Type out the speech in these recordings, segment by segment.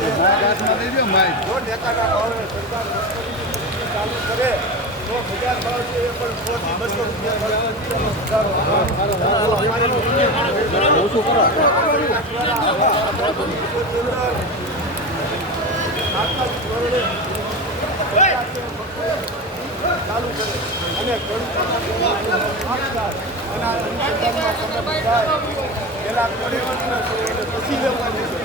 જો ટેકાના ભાવે સરકાર ચાલુ કરે તો બજાર ભાવ છે એ પણ 100 થી 200 ચાલુ કરે અને પછી લેવાની છે.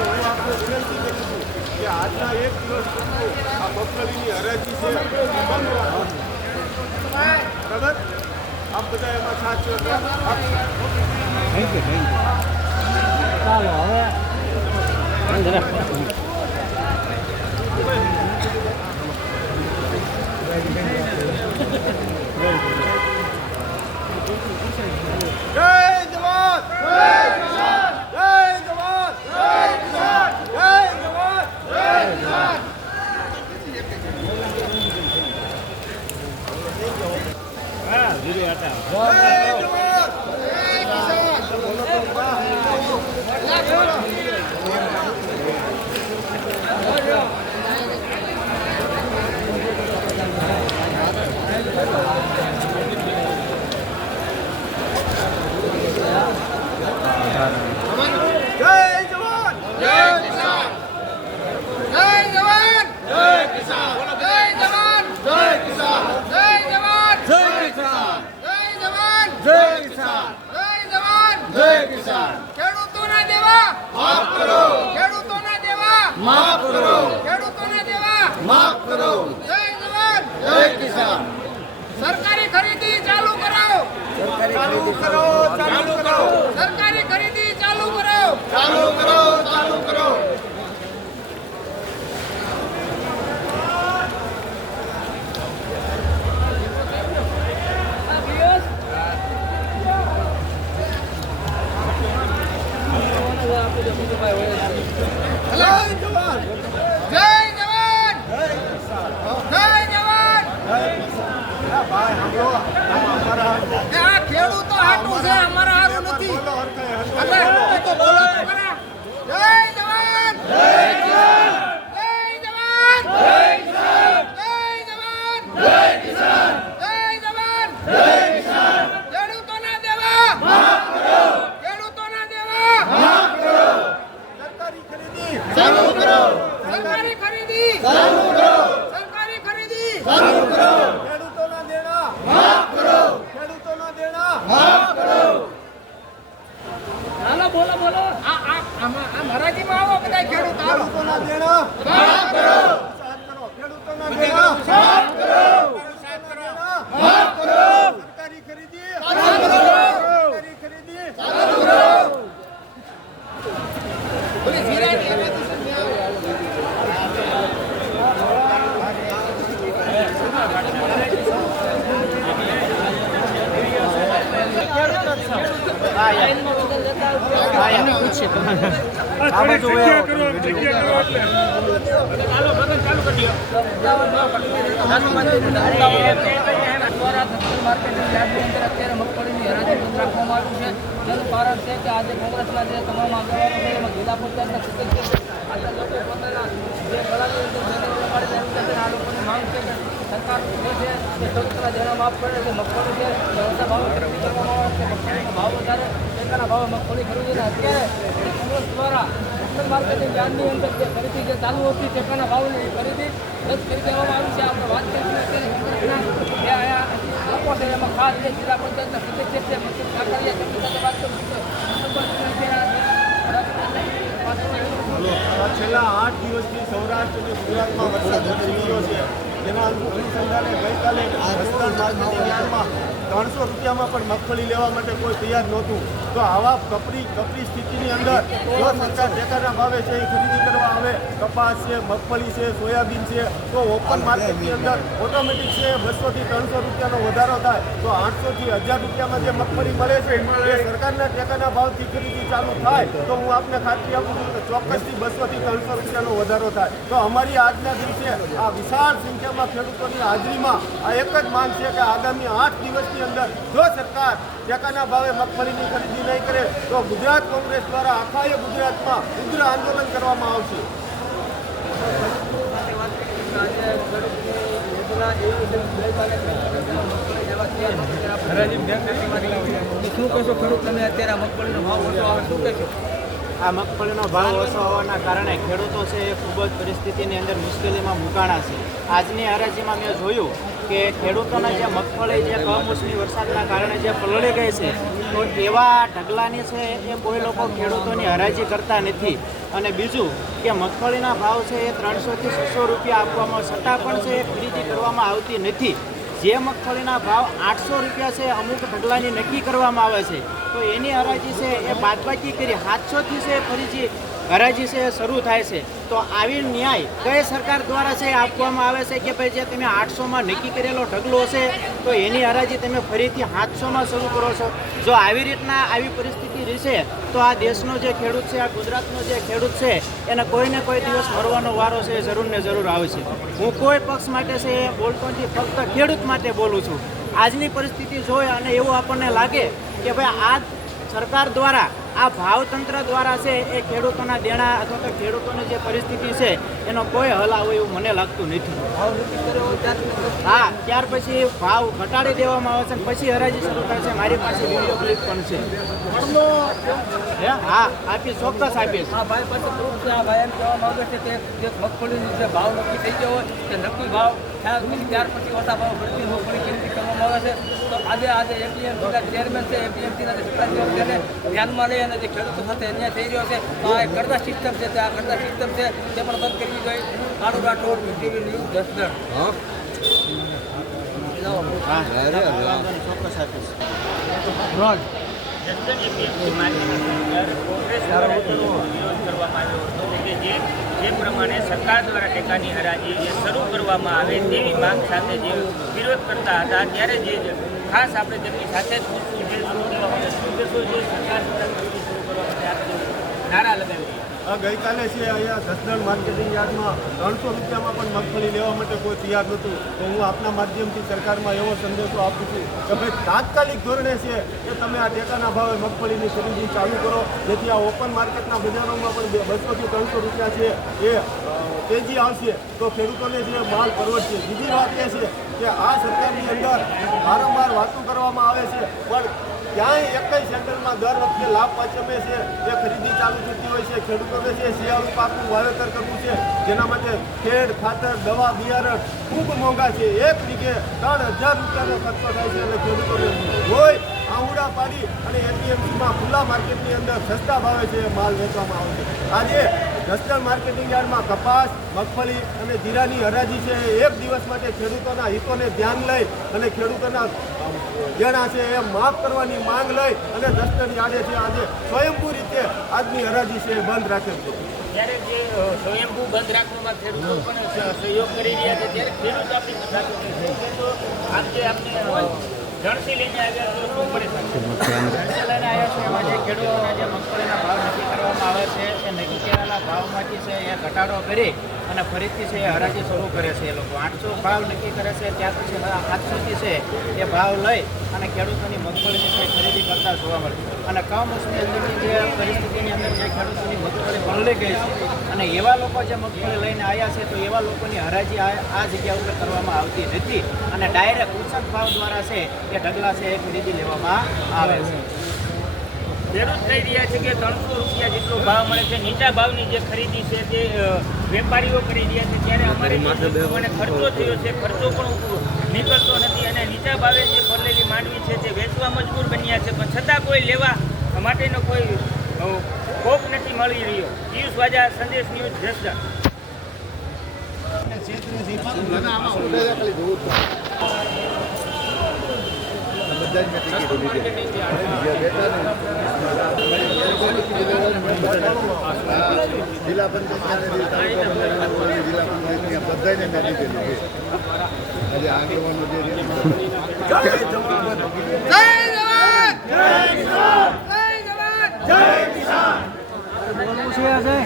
હું આપણે વિનંતી કરું છું કે આજના એક દિવસ પૂરતું આ મગફળીની હરાજી છે બંધ રાખવાની. બરાબર, આપ બધા એમાં સાથ છો. ચાલો હવે જય જવાન, જય કિસાન, જય જવાન, જય કિસાન, જય જવાન, જય કિસાન. હા જીરો હતા જય જવાન, જય કિસાન. જય જવાન, જય કિસાન, જય જવાન, જય કિસાન, જય જવાન, જય કિસાન, જય જવાન, જય કિસાન, જય જવાન, જય કિસાન, જય જવાન, જય કિસાન. ખેડૂતોના દેવા માફ કરો, ખેડૂતોના દેવા માફ કરો, ખેડૂતોના દેવા માફ કરો. જય જવાન, જય કિસાન. સરકારી ખરીદી ચાલુ કરાવો, ચાલુ કરો, ચાલુ કરો. સરકારી ખરીદી ચાલુ કરો, ચાલુ કરો, ચાલુ કરો. જય જવાન, જય જવાન, જય કિસાન, જય જવાન, જય કિસાન. ભાઈ સાંભળો, અમારા આ ખેડૂતો હાટું છે, અમારા હારું નથી. એટલે તો બોલો તો ખરા. જય જવાન, જય કિસાન, જય જવાન, જય કિસાન, જય જવાન, જય કિસાન, જય જવાન, જય કિસાન. ખેડૂતોના દેવા માફ કરો, ખેડૂતોના દેવા માફ કરો. સરકારી ખરીદી ચાલુ કરો, સરકારી ખરીદી ચાલુ કરો, સરકારી ખરીદી ચાલુ કરો. ખેડૂતોના દેણા માફ કરો, ખેડૂતોના દેણા માફ કરો. હાલો બોલો બોલો આમાં હરાજીમાં આવો બધા ખેડૂત આવો. ખેડૂતોના દેણા માફ કરો, ખેડૂતોના દેણા માફ કરો, માફ કરો. સરકારી ખરીદી ચાલુ કરો, સરકારી ખરીદી ચાલુ કરો. બોલે જીરાની એનાથી સમજી આવો. અત્યારે મગફળીની હરાજી બંધ રાખવામાં આવ્યું છે. જેનું કારણ છે કે આજે કોંગ્રેસના જે તમામ આગેવાનો છે એમાં જિલ્લા પંચાયતના સદસ્ય છે. આટલા લોકો પોતાના જે ગળાની અંદર જેને લગાડી રહ્યું છે આ લોકોની માંગ છે કે સરકાર જે છે એ ખેડૂતોના દેણા માફ કરે છે. મગફળી છે ઓછા ભાવે ખરીદી કરવામાં આવે છે. મગફળીનો ભાવ વધારે ટેકાના ભાવે મગફળી ખરીદીને અત્યારે કોંગ્રેસ દ્વારા નેશનલ માર્કેટિંગ યાર્ડની અંદર જે ખરીદી જે ચાલુ હતી ટેકાના ભાવની એ ખરીદી રદ કરી દેવામાં આવી છે. આપણે વાત કરીશું અત્યારે કોંગ્રેસના જે અહીંયા લોકો છે એમાં ખાસ જે જિલ્લા પંચાયતના સદસ્ય છે મનસુખ કાકડિયા તેમની સાથે વાત કરીશું. છેલ્લા 8 દિવસથી સૌરાષ્ટ્ર અને ગુજરાતમાં વરસાદ વધી રહ્યો છે. જેના અનુસંધાને ગઈકાલે રસ્તા માર્કેટમાં 300 રૂપિયામાં પણ મગફળી લેવા માટે કોઈ તૈયાર નહોતું. તો આવા કપરી સ્થિતિની અંદર જો સરકાર ટેકાના ભાવે છે એ ખરીદી કરવા આવે, કપાસ છે, મગફળી છે, સોયાબીન છે, તો ઓપન માર્કેટની અંદર ઓટોમેટિક છે 200 થી 300 રૂપિયાનો વધારો થાય. તો 800 થી 1000 રૂપિયામાં જે મગફળી મળે છે એ સરકારના ટેકાના ભાવથી ખરીદી ચાલુ થાય તો હું આપને ખાતરી આપું છું કે ચોક્કસથી 200 થી 300 રૂપિયાનો વધારો થાય. તો અમારી આજના દિવસે આ વિશાળ સંખ્યા સંખ્યામાં ખેડૂતોની હાજરીમાં આ એક જ માંગ છે કે આગામી 8 દિવસની અંદર જો સરકાર ટેકાના ભાવે મગફળીની ખરીદી નહીં કરે તો ગુજરાત કોંગ્રેસ દ્વારા આખા ગુજરાતમાં ઉગ્ર આંદોલન કરવામાં આવશે. શું કહેશો ખેડૂત તમે અત્યારે મગફળીનો ભાવ ઓછો આવે શું કહેશો? આ મગફળીનો ભાવ ઓછો હોવાના કારણે ખેડૂતો છે એ ખૂબ જ પરિસ્થિતિની અંદર મુશ્કેલીમાં મુકાણા છે. આજની હરાજીમાં મેં જોયું કે ખેડૂતોના જે મગફળી જે કમોસમી વરસાદના કારણે જે પલળી ગઈ છે તો એવા ઢગલાની છે એ કોઈ લોકો ખેડૂતોની હરાજી કરતા નથી. અને બીજું કે મગફળીના ભાવ છે એ 300 થી 600 રૂપિયા આપવામાં છતાં પણ છે એ ખરીદી કરવામાં આવતી નથી. જે મગફળીના ભાવ 800 રૂપિયા છે અમુક ઢગલાની નક્કી કરવામાં આવે છે તો એની હરાજી છે એ બાદબાકી કરી 700થી છે ફરીથી હરાજી છે એ શરૂ થાય છે. તો આવી ન્યાય કઈ સરકાર દ્વારા છે આપવામાં આવે છે કે ભાઈ જે તમે 800માં નક્કી કરેલો ઢગલો છે તો એની હરાજી તમે ફરીથી 700માં શરૂ કરો છો? જો આવી રીતના આવી પરિસ્થિતિ રહેશે તો આ દેશનો જે ખેડૂત છે, આ ગુજરાતનો જે ખેડૂત છે એને કોઈને કોઈ દિવસ મરવાનો વારો છે જરૂર ને જરૂર આવશે. હું કોઈ પક્ષ માટે છે એ બોલતો નથી, ફક્ત ખેડૂત માટે બોલું છું. આજની પરિસ્થિતિ જોઈ અને એવું આપણને લાગે કે ભાઈ આ સરકાર દ્વારા આ ભાવતંત્ર દ્વારા છે એ ખેડૂતોના દેણા અથવા તો ખેડૂતોની જે પરિસ્થિતિ છે એનો કોઈ હલ આવે એવું મને લાગતું નથી. હા, ત્યાર પછી ભાવ ઘટાડી દેવામાં આવે છે અને પછી હરાજી શરૂ થાય છે. મારી પાસે વિડીયો ક્લિપ પણ છે. હા, આપી ચોક્કસ આપીશ. આ ભાઈ પાસે પ્રૂફ છે. આ ભાઈ એમ કહેવા માંગે છે કે જે મગફળીનો જે ભાવ નક્કી થઈ ગયો હોય તે નક્કી ભાવ થયા પછી ત્યાર પછી ઓછા ભાવ ફરીથી મગફળી ખરીદી કરવામાં આવે છે. તો આજે એપીએમસીના ચેરમેન છે, એપીએમસીના જે સત્તાધીશો છે એને ધ્યાનમાં લઈ અને જે ખેડૂતો સાથે અન્યાય થઈ રહ્યો છે તો આ એક કરતા સિસ્ટમ છે, આ કરતા સિસ્ટમ છે તે પણ બંધ કરવી જોઈએ. કાળુ રાઠોડ, ટીવી ન્યૂઝ, જસદણ. ચોક્કસ આપીશ. રોજ જસદણ એપીએમસી માર્કેટની અંદર કોંગ્રેસ દ્વારા વિરોધ કરવામાં આવ્યો હતો કે જે પ્રમાણે સરકાર દ્વારા ટેકાની હરાજી એ શરૂ કરવામાં આવે તેવી માંગ સાથે જે વિરોધ કરતા હતા ત્યારે જે ખાસ આપણે તેમની સાથે જ પૂછવું છે શું કહેવા માટે શું કહેશો જે સરકાર દ્વારા ખરીદી શરૂ કરવા માટે આપણે નારા લગાવી ગઈકાલે છે અહીંયા જસદણ માર્કેટિંગ યાર્ડમાં 300 રૂપિયામાં પણ મગફળી લેવા માટે કોઈ તૈયાર નહોતું. તો હું આપના માધ્યમથી સરકારમાં એવો સંદેશો આપું છું કે ભાઈ તાત્કાલિક ધોરણે છે કે તમે આ ટેકાના ભાવે મગફળીની ખરીદી ચાલુ કરો, જેથી આ ઓપન માર્કેટના બજારોમાં પણ 200 થી 300 રૂપિયા છે એ તેજી આવશે તો ખેડૂતોને જે માલ પરવડશે. બીજી વાત એ છે કે આ સરકારની અંદર વારંવાર વાતો કરવામાં આવે છે પણ ક્યાંય એક જ સેન્ટરમાં દર વખતે લાભ પાંચમે છે એ ખરીદી ચાલુ થતી હોય છે. ખેડૂતોને છે શિયાળુ પાકનું વાવેતર કરવું છે જેના માટે ખેડ, ખાતર, દવા, બિયારણ ખૂબ મોંઘા છે. 1 વીઘે 3000 રૂપિયાનો ખર્ચો થાય છે એટલે ખેડૂતોને હોય આંગળા પાડી અને એપીએમસીમાં ખુલ્લા માર્કેટની અંદર સસ્તા ભાવે છે માલ વેચવામાં આવે છે. આજે જસદણ માર્કેટિંગ યાર્ડમાં કપાસ, મગફળી અને જીરાની હરાજી છે એક દિવસ માટે ખેડૂતોના હિતોને ધ્યાન લઈ અને ખેડૂતોના દેણા છે એ માફ કરવાની માંગ લઈ અને જસદણ યાર્ડે છે આજે સ્વયંભૂ રીતે આજની હરાજી છે એ બંધ રાખેલ છે. ત્યારે જે સ્વયંભૂ બંધ રાખવામાં ખેડૂતો પણ સહયોગ કરી રહ્યા છે ત્યારે ખેડૂત આપણી સાથે આપને જણસી લઈને આવ્યા તો શું પરેશાન જણસી લઈને આવ્યા છે એમાં જે ખેડૂતોને જે મગફળીના ભાવ નક્કી કરવામાં આવે છે એ નક્કી કરેલા ભાવમાંથી છે એ ઘટાડો કરી અને ફરીથી છે એ હરાજી શરૂ કરે છે. એ લોકો 800 ભાવ નક્કી કરે છે ત્યાર પછી 700થી છે એ ભાવ લઈ અને ખેડૂતોની મગફળીની છે ખરીદી કરતા જોવા મળે. અને કમોસમી અંદરની જે પરિસ્થિતિની અંદર જે ખેડૂતોની મગફળી પલળી ગઈ છે અને એવા લોકો જે મગફળી લઈને આવ્યા છે તો એવા લોકોની હરાજી આ જગ્યા ઉપર કરવામાં આવતી નથી અને ડાયરેક્ટ ઉચક ભાવ દ્વારા છે એ ઢગલા છે એ ખરીદી લેવામાં આવે છે. ખેડૂત કહી રહ્યા છે કે 300 રૂપિયા જેટલો ભાવ મળે છે, નીચા ભાવની જે ખરીદી છે તે વેપારીઓ કરી રહ્યા છે ત્યારે અમારે મને ખર્ચો થયો છે, ખર્ચો પણ નીકળતો નથી અને નીચા ભાવે જે પડેલી માંડવી છે તે વેચવા મજબૂર બન્યા છે પણ છતાં કોઈ લેવા માટેનો કોઈ કોપ નથી મળી રહ્યો. પિયુષ વાજા, સંદેશ ન્યૂઝ, જસદણ. જિલ્લા પંચાયત બધાને મેં લીધેલી આજે આગેવાનો જે જય જવાન, જય કિસાન, જય કિસાન. બોલવું છે આજે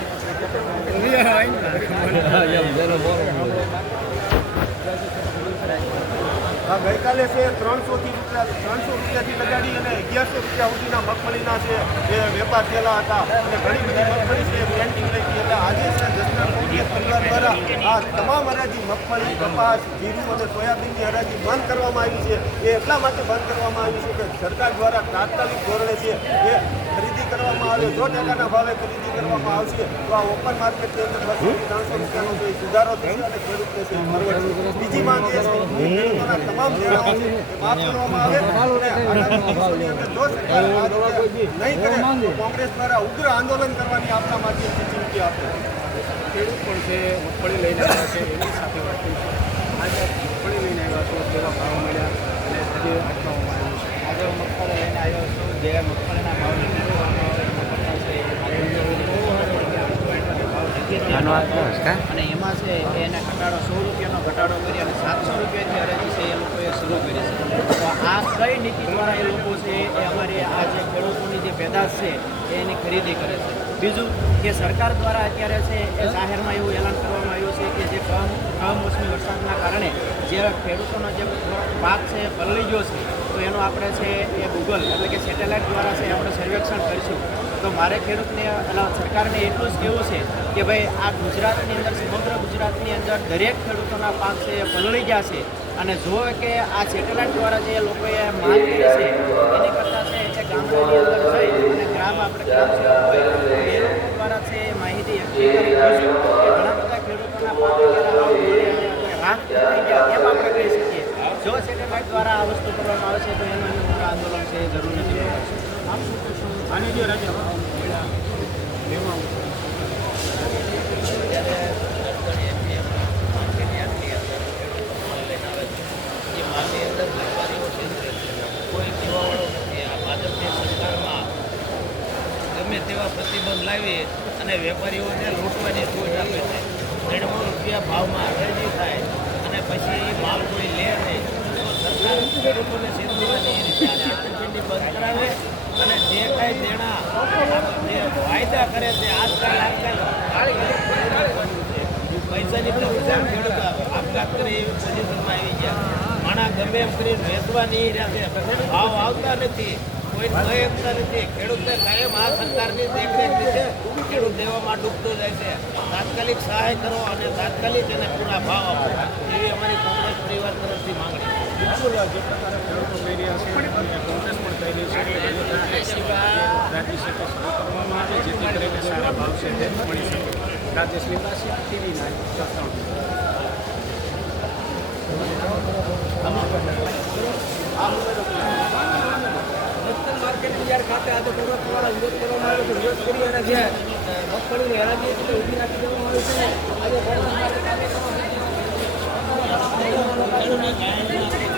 ગઈકાલે છે 300 રૂપિયાથી લગાડી અને 1100 રૂપિયા સુધીના મગફળીના છે એ વેપાર થયેલા હતા અને ઘણી બધી મગફળી છે પેન્ટિંગ રહી હતી. એટલે આજે છે જસદણ કોંગ્રેસ પરિવાર દ્વારા આ તમામ હરાજી મગફળી, કપાસ, જીરું અને સોયાબીનની હરાજી બંધ કરવામાં આવી છે. એ એટલા માટે બંધ કરવામાં આવી છે કે સરકાર દ્વારા તાત્કાલિક ધોરણે છે એ ખરીદી કરવામાં આવે. જો ટેકાના ભાવે ખરીદી કરવામાં આવશે તો આ ઓપન માર્કેટની અંદર 200 થી 300 રૂપિયાનો કોઈ સુધારો થશે અને ખેડૂતને છે ફરવડશે. બીજી માંગ એ છે કે ખેડૂતોના તમામ દેણાઓ છે એ માફ કરવામાં આવે અને આગામી દિવસોની અંદર જો સરકાર આ રીતે નહીં કરે તો કોંગ્રેસ દ્વારા ઉગ્ર આંદોલન કરવાની આપના માધ્યમથી ચીમકી આપે. ખેડૂત પણ છે મગફળી લઈને આવ્યા છે એની સાથે વાત કરીશું. આજે મગફળી લઈને આવ્યા છો કેવા ભાવ મળ્યા અને આજે અટકાવવામાં આવ્યું છે. આજે હું મગફળી લઈને આવ્યો છું. જે મગફળીના ભાવની અને એમાં છે એને ઘટાડો 100 રૂપિયાનો ઘટાડો કરી અને 700 રૂપિયાથી હરાજી છે એ લોકોએ શરૂ કરી છે. તો આ કઈ નીતિ દ્વારા એ લોકો છે એ અમારી આ જે ખેડૂતોની જે પેદાશ છે એની ખરીદી કરે છે. બીજું કે સરકાર દ્વારા અત્યારે છે એ જાહેરમાં એવું એલાન કરવામાં આવ્યું છે કે જે કમોસમી વરસાદના કારણે જે ખેડૂતોનો જે પાક છે એ પલળી ગયો છે તો એનું આપણે છે એ ગૂગલ એટલે કે સેટેલાઇટ દ્વારા છે આપણે સર્વેક્ષણ કરીશું. તો મારે ખેડૂતને સરકારને એટલું જ કહેવું છે કે ભાઈ આ ગુજરાતની અંદર સમગ્ર ગુજરાતની અંદર દરેક ખેડૂતોના પાક છે એ પલળી ગયા છે અને જો કે આ સેટેલાઇટ દ્વારા જે લોકોએ માંગ કરી છે એની કરતાં છે એ ગામડાની અંદર જઈ અને ગ્રામ સેવક હોય એ લોકો દ્વારા છે એ માહિતી એકઠી કરી દઈશું કે ઘણા બધા ખેડૂતોના પાક રાખ થઈ ગયા એમ આપણે કહી શકીએ. જો સેટેલાઇટ દ્વારા આ વસ્તુ કરવામાં આવે છે તો એનું આંદોલન છે એ જરૂર નથી. આની જે રજા એમાં ગમે તેવા પ્રતિબંધ લાવી અને વેપારીઓને લૂંટવાની છૂટ આપે છે. 150 રૂપિયા ભાવમાં હરાજી થાય અને પછી એ માલ કોઈ લે નહીં તો સરકાર ખેડૂતોને છેતરવાની આંતરપીંડી બંધ કરાવે અને જે કાંઈ દેણા જે વાયદા કરે તે આજકાલ પૈસાની તો ખેડૂત આપઘાત કરી એવી પોઝિશનમાં આવી ગયા. માણા ગમે એમ કરીને વેચવા નહીં રહ્યા છે. ભાવ આવતા નથી, કોઈ ભય એમતા નથી. ખેડૂતને કાયમ આ સરકારની દેખરેખ છે ખેડૂત દેવામાં ડૂબતો જાય છે. તાત્કાલિક સહાય કરો અને તાત્કાલિક એને પૂરા ભાવ આપો એવી અમારી કોંગ્રેસ પરિવાર તરફથી માંગણી. બિલકુલ જે પ્રકારે ખેડૂતો કહી રહ્યા છે અને કોંગ્રેસ પણ કહી રહી છે કે રાજ્ય સરકાર શરૂ કરવામાં આવે જેથી કરીને સારા ભાવ છે તે મળી શકે. રાજેશ લીમડાસી ટીવી 9 જસદણ. માર્કેટ બજાર ખાતે આજે કોંગ્રેસ દ્વારા વિરોધ કરવામાં આવ્યો છે. વિરોધ કરી અને જે મગફળીની હરાજી એટલે ઊભી રાખી દેવામાં આવી છે. આજે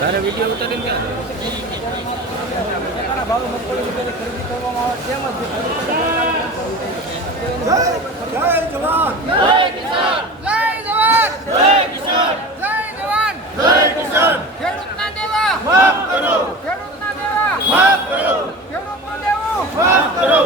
તારે વિડીયો ઉતારીને ક્યાં ભાવ મગફળી ખરીદી કરવામાં આવે તેમ જય જવાન, જય કિસાન, જય જવાન, જય કિસાન, જય જવાન, જય કિસાન. ખેડૂતના દેવા માફ કરો, ખેડૂતના દેવા માફ કરો, ખેડૂતનું દેવું માફ કરો.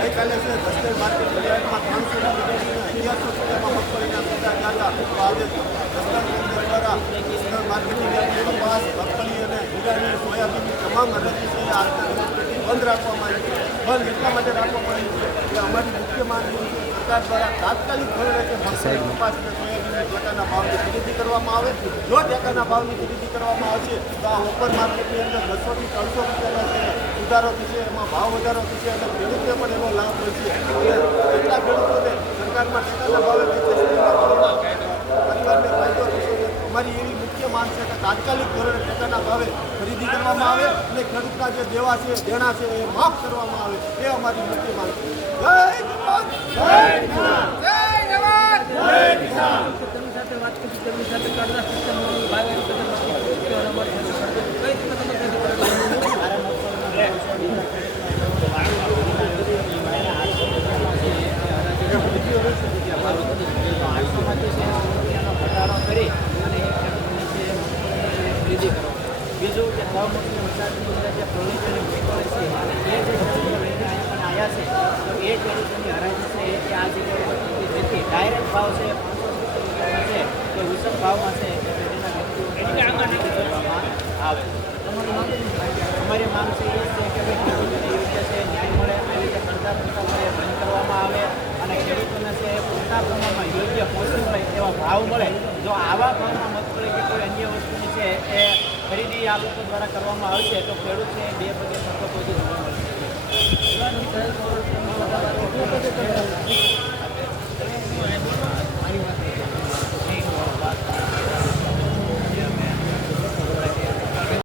ગઈકાલે છે જસદણ માર્કેટ યાર્ડમાં 300 રૂપિયા 1100 રૂપિયામાં મગફળીના સોદા ચાલ્યા. તો આજે જસદણ કોંગ્રેસ દ્વારા જસદણ માર્કેટિંગ યાર્ડ કપાસ, મગફળી અને જીરાની સોયાબીનની તમામ હરાજી છે બંધ રાખવામાં આવી છે. બંધ એટલા માટે રાખવામાં આવી છે કે અમારી મુખ્ય માંગ એવી છે સરકાર દ્વારા તાત્કાલિક ધોરણે કે મગફળી, કપાસ અને સોયાબીનના ટેકાના ભાવની ખરીદી કરવામાં આવે. જો ટેકાના ભાવની ખરીદી કરવામાં આવશે તો આ ઓપન માર્કેટની અંદર 200 થી 300 રૂપિયાનો છે સુધારો થશે, એમાં ભાવ વધારો થશે અને ખેડૂતને પણ એનો લાભ મળશે. એટલા ખેડૂતોને સરકારમાં ટેકાના ભાવે પરિવારને ફાયદો થશે. અમારી એવી મુખ્ય માંગ છે કે તાત્કાલિક ધોરણે ટેકાના ભાવે ખરીદી કરવામાં આવે અને ખેડૂતના જે દેવા છે, દેણા છે એ માફ કરવામાં આવે. એ અમારી મુખ્ય માંગ છે. જય જવાન, જય કિસાન, જય જવાન, જય કિસાન. તેમની સાથે વાત કરી, તેમની સાથે કાઢવા સિસ્ટમની ભાવ એમ કદમ કઈ રીતના તમે ઘટાડો કરી અને ખરીદી કરો. બીજું કે કમોસમી વરસાદની અંદર જે પ્રવૃત્તિઓની મગફળી છે એ જે ખેડૂતો લઈને આવ્યા છે તો એ ખેડૂતોની હરાજી છે એ આ જગ્યાએ જેથી ડાયરેક્ટ ભાવ છે 500 રૂપિયા કે ઉચ્ચ ભાવમાં છે એ શેરડીના વ્યક્તિઓને ખરીદી કરવામાં આવે. અમારી માંગ છે એ છે કે ભાઈ ખેડૂતોને યોગ્ય છે ન્યાય મળે, આવી રીતે પડતા મળે બંધ કરવામાં આવે અને ખેડૂતોને છે પૂરતા પ્રમાણમાં યોગ્ય પોષણ એવા ભાવ મળે. જો આવા ભાવમાં મગફળી કે કોઈ અન્ય વસ્તુની છે એ ખરીદી આ લોકો દ્વારા કરવામાં આવશે તો ખેડૂત છે 2 પગે સતત જોવા મળશે.